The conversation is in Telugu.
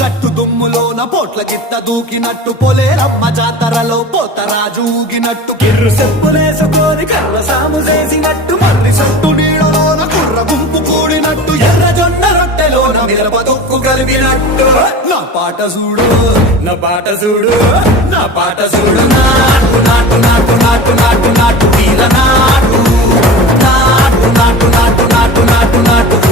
గట్టు దుమ్ములోన పోట్ల గిత్త దూకినట్టు పొలేరమ్మ జాతరలో పోతరాజు ఊగినట్టు కిర్రు చెప్పులేసుకొని కర్ర సాము చేసినట్టు మర్రి సొట్టు నీడలోన కుర్ర గుంపు కూడినట్టు ఎర్ర జొన్న రొట్టెలోన మిరప తొక్కు కలిపినట్టు నా పాట చూడు నా పాట చూడు నా పాట చూడు నాటు నాటు నాటు నాటు నాటు నాటు వీర నాటు నాటు నాటు నాటు నాటు నాటు నాటు